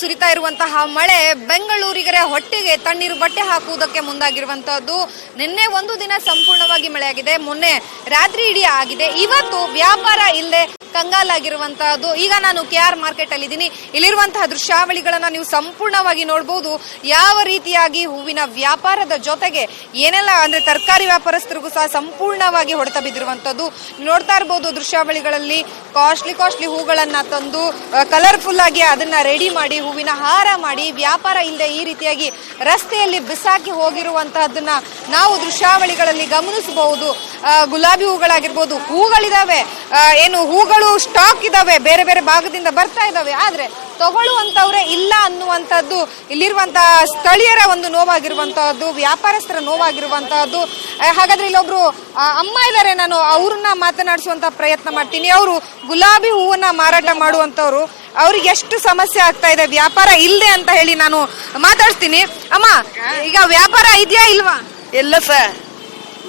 ಸುರಿತಾ ಇರುವಂತಹ ಮಳೆ ಬೆಂಗಳೂರಿಗರ ಹೊಟ್ಟೆಗೆ ತಣ್ಣೀರು ಬಟ್ಟೆ ಹಾಕುವುದಕ್ಕೆ ಮುಂದಾಗಿರುವಂತಹದ್ದು. ನಿನ್ನೆ ಒಂದು ದಿನ ಸಂಪೂರ್ಣವಾಗಿ ಮಳೆಯಾಗಿದೆ. ಮೊನ್ನೆ ರಾತ್ರಿ ಇಡೀ ಆಗಿದೆ. ಇವತ್ತು ವ್ಯಾಪಾರ ಇಲ್ಲದೆ ಕಂಗಾಲಾಗಿರುವಂತಹದ್ದು. ಈಗ ನಾನು ಕೆ ಆರ್ ಮಾರ್ಕೆಟ್ ಅಲ್ಲಿ ಇದ್ದೀನಿ. ಇಲ್ಲಿರುವಂತಹ ದೃಶ್ಯಾವಳಿಗಳನ್ನ ನೀವು ಸಂಪೂರ್ಣವಾಗಿ ನೋಡಬಹುದು ಯಾವ ರೀತಿಯಾಗಿ ಹೂವಿನ ವ್ಯಾಪಾರದ ಜೊತೆಗೆ ಏನೆಲ್ಲ ಅಂದ್ರೆ ತರಕಾರಿ ವ್ಯಾಪಾರಸ್ಥರಿಗೂ ಸಹ ಸಂಪೂರ್ಣವಾಗಿ ಹೊಡೆತ ಬಿದ್ದಿರುವಂತದ್ದು ನೋಡ್ತಾ ಇರಬಹುದು ದೃಶ್ಯಾವಳಿಗಳಲ್ಲಿ ಕಾಸ್ಟ್ಲಿ ಕಾಸ್ಟ್ಲಿ ಹೂಗಳನ್ನ ತಂದು ಕಲರ್ಫುಲ್ ಆಗಿ ಅದನ್ನ ರೆಡಿ ಮಾಡಿ ಹೂವಿನ ಹಾರ ಮಾಡಿ ವ್ಯಾಪಾರ ಇಲ್ಲದೆ ಈ ರೀತಿಯಾಗಿ ರಸ್ತೆಯಲ್ಲಿ ಬಿಸಾಕಿ ಹೋಗಿರುವಂತಹದ್ದನ್ನ ನಾವು ದೃಶ್ಯಾವಳಿಗಳಲ್ಲಿ ಗಮನಿಸಬಹುದು. ಗುಲಾಬಿ ಹೂಗಳಾಗಿರ್ಬೋದು, ಹೂಗಳಿದಾವೆ. ಏನು ಹೂಗಳು ಸ್ಟಾಕ್ ಇದಾವೆ, ಬೇರೆ ಬೇರೆ ಭಾಗದಿಂದ ಬರ್ತಾ ಇದ್ದಾವೆ ಆದ್ರೆ ತಗೊಳ್ಳುವಂತವ್ರೆ ಇಲ್ಲ ಅನ್ನುವಂಥದ್ದು ಇಲ್ಲಿರುವಂತಹ ಸ್ಥಳೀಯರ ಒಂದು ನೋವಾಗಿರುವಂತಹದ್ದು, ವ್ಯಾಪಾರಸ್ಥರ ನೋವಾಗಿರುವಂತಹದ್ದು. ಹಾಗಾದ್ರೆ ಇಲ್ಲೊಬ್ರು ಅಮ್ಮ ಇದ್ದಾರೆ ನಾನು ಅವ್ರನ್ನ ಮಾತನಾಡಿಸುವಂತ ಪ್ರಯತ್ನ ಮಾಡ್ತೀನಿ. ಅವರು ಗುಲಾಬಿ ಹೂವನ್ನ ಮಾರಾಟ ಮಾಡುವಂತವ್ರು. ಅವ್ರಿಗೆ ಎಷ್ಟು ಸಮಸ್ಯೆ ಆಗ್ತಾ ಇದೆ ವ್ಯಾಪಾರ ಇಲ್ಲದೆ ಅಂತ ಹೇಳಿ ನಾನು ಮಾತಾಡ್ತೀನಿ ಅಮ್ಮ ಈಗ ವ್ಯಾಪಾರ ಇದೆಯಾ ಇಲ್ವಾ? ಇಲ್ಲ ಸರ್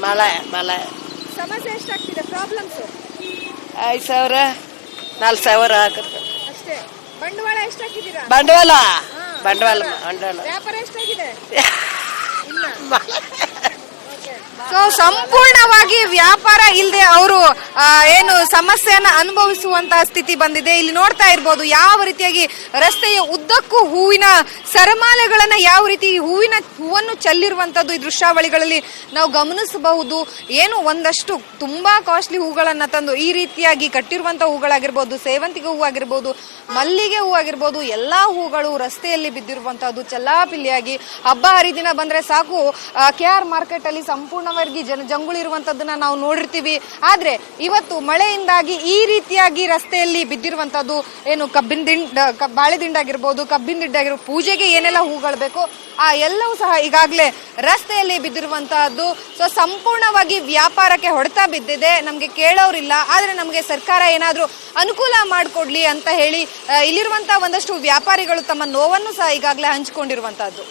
ಮಳೆ ಮಳೆ. ಸಮಸ್ಯೆ ಎಷ್ಟಾಗ್ತಿದೆ ಪ್ರಾಬ್ಲಮ್ಸ್ ಐದು ಸಾವಿರ ನಾಲ್ಕು ಸಾವಿರ ಆಗುತ್ತೆ. ಅಷ್ಟೇ. ಬಂಡವಾಳ ಎಷ್ಟಾಕಿದ್ದೀರಾ? ಬಂಡವಾಳ? ಬಂಡವಾಳ ಬಂಡವಾಳ. ವ್ಯಾಪಾರ ಎಷ್ಟಾಗಿದೆ? ಸೊ ಸಂಪೂರ್ಣವಾಗಿ ವ್ಯಾಪಾರ ಇಲ್ಲದೆ ಅವರು ಏನು ಸಮಸ್ಯೆಯನ್ನ ಅನುಭವಿಸುವಂತಹ ಸ್ಥಿತಿ ಬಂದಿದೆ. ಇಲ್ಲಿ ನೋಡ್ತಾ ಇರ್ಬೋದು, ಯಾವ ರೀತಿಯಾಗಿ ರಸ್ತೆಯ ಉದ್ದಕ್ಕೂ ಹೂವಿನ ಸರಮಾಲೆಗಳನ್ನ ಯಾವ ರೀತಿ ಹೂವಿನ ಹೂವನ್ನು ಚಲ್ಲಿರುವಂತದ್ದು ಈ ದೃಶ್ಯಾವಳಿಗಳಲ್ಲಿ ನಾವು ಗಮನಿಸಬಹುದು. ಏನು ಒಂದಷ್ಟು ತುಂಬಾ ಕಾಸ್ಟ್ಲಿ ಹೂಗಳನ್ನ ತಂದು ಈ ರೀತಿಯಾಗಿ ಕಟ್ಟಿರುವಂತಹ ಹೂಗಳಾಗಿರ್ಬೋದು, ಸೇವಂತಿಗೆ ಹೂ ಆಗಿರ್ಬೋದು, ಮಲ್ಲಿಗೆ ಹೂ ಆಗಿರ್ಬೋದು, ಎಲ್ಲಾ ಹೂಗಳು ರಸ್ತೆಯಲ್ಲಿ ಬಿದ್ದಿರುವಂತಹದ್ದು ಚಲ್ಲಾಪಿಲ್ಲಿಯಾಗಿ ಹಬ್ಬ ಹರಿದಿನ ಬಂದ್ರೆ ಸಾಕು. ಕೆ ಆರ್ ಮಾರ್ಕೆಟ್ ಅಲ್ಲಿ ಸಂಪೂರ್ಣವಾಗಿ ಜನ ಜಂಗುಳಿರುವಂತದ್ದನ್ನ ನಾವು ನೋಡಿರ್ತೀವಿ. ಆದ್ರೆ ಇವತ್ತು ಮಳೆಯಿಂದಾಗಿ ಈ ರೀತಿಯಾಗಿ ರಸ್ತೆಯಲ್ಲಿ ಬಿದ್ದಿರುವಂತದ್ದು ಏನು ಕಬ್ಬಿನ ದಿಂಡ್ ಬಾಳೆ ದಿಂಡಾಗಿರ್ಬೋದು, ಕಬ್ಬಿನ ದಿಂಡಾಗಿರ್ಬೋದು ಪೂಜೆಗೆ ಏನೆಲ್ಲ ಹೂಗಳು ಬೇಕು ಆ ಎಲ್ಲವೂ ಸಹ ಈಗಾಗಲೇ ರಸ್ತೆಯಲ್ಲಿ ಬಿದ್ದಿರುವಂತಹದ್ದು. ಸೊ ಸಂಪೂರ್ಣವಾಗಿ ವ್ಯಾಪಾರಕ್ಕೆ ಹೊಡೆತ ಬಿದ್ದಿದೆ. ನಮಗೆ ಕೇಳೋರಿಲ್ಲ. ಆದ್ರೆ ನಮಗೆ ಸರ್ಕಾರ ಏನಾದರೂ ಅನುಕೂಲ ಮಾಡಿಕೊಡ್ಲಿ ಅಂತ ಹೇಳಿ ಇಲ್ಲಿರುವಂತಹ ಒಂದಷ್ಟು ವ್ಯಾಪಾರಿಗಳು ತಮ್ಮ ನೋವನ್ನು ಸಹ ಈಗಾಗಲೇ ಹಂಚಿಕೊಂಡಿರುವಂತಹದ್ದು.